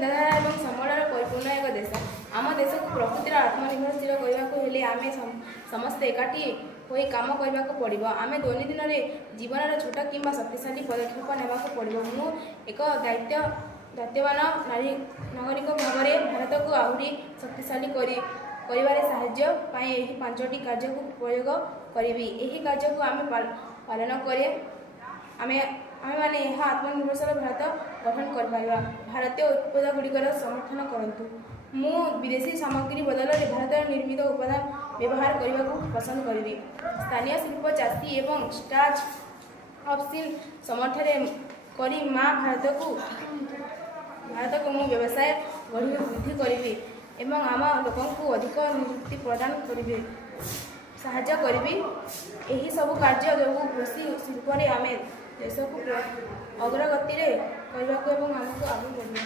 ଚିନ୍ତାଧାରା ଏବଂ ସମ୍ବଳର ପରିପୂର୍ଣ୍ଣ ଏକ ଦେଶ। ଆମ ଦେଶକୁ ପ୍ରକୃତିର ଆତ୍ମନିର୍ଭରଶୀଳ କରିବାକୁ ହେଲେ ଆମେ ସମସ୍ତେ ଏକାଠି ହୋଇ କାମ କରିବାକୁ ପଡ଼ିବ। ଆମେ ଦୈନନ୍ଦିନରେ ଜୀବନର ଛୋଟ କିମ୍ବା ଶକ୍ତିଶାଳୀ ପଦକ୍ଷେପ ନେବାକୁ ପଡ଼ିବ। ମୁଁ ଏକ ଦାୟିତ୍ୱବାନ ନାଗରିକ ଭାବରେ ଭାରତକୁ ଆହୁରି ଶକ୍ତିଶାଳୀ କରିବାରେ ସାହାଯ୍ୟ ପାଇଁ ଏହି 5ଟି କାର୍ଯ୍ୟକୁ ପ୍ରୟୋଗ କରିବି। ଏହି କାର୍ଯ୍ୟକୁ ଆମେ ପାଳନ କଲେ ଆମେମାନେ ଏହା ଆତ୍ମନିର୍ଭରଶୀଳ ଭାରତ ଗଠନ କରିପାରିବା। ଭାରତୀୟ ଉତ୍ପାଦଗୁଡ଼ିକର ସମର୍ଥନ କରନ୍ତୁ। ମୁଁ ବିଦେଶୀ ସାମଗ୍ରୀ ବଦଳରେ ଭାରତରେ ନିର୍ମିତ ଉପାଦାନ ବ୍ୟବହାର କରିବାକୁ ପସନ୍ଦ କରିବି। ସ୍ଥାନୀୟ ଶିଳ୍ପ, ଚାଷୀ ଏବଂ ଷ୍ଟାର୍ଟ-ଅପ୍ସକୁ ସମର୍ଥନ କରି ଭାରତକୁ ମୁଁ ବ୍ୟବସାୟ ଗଢ଼ି ବୃଦ୍ଧି କରିବି ଏବଂ ଆମ ଲୋକଙ୍କୁ ଅଧିକ ନିଯୁକ୍ତି ପ୍ରଦାନ କରିବି ସାହାଯ୍ୟ କରିବି। ଏହି ସବୁ କାର୍ଯ୍ୟ ଯୋଗୁଁ କୃଷି ଶିଳ୍ପରେ ଆମେ ଦେଶକୁ ଅଗ୍ରଗତିରେ କରିବାକୁ ଏବଂ ଆମକୁ ଆଗକୁ ବଢ଼ିବା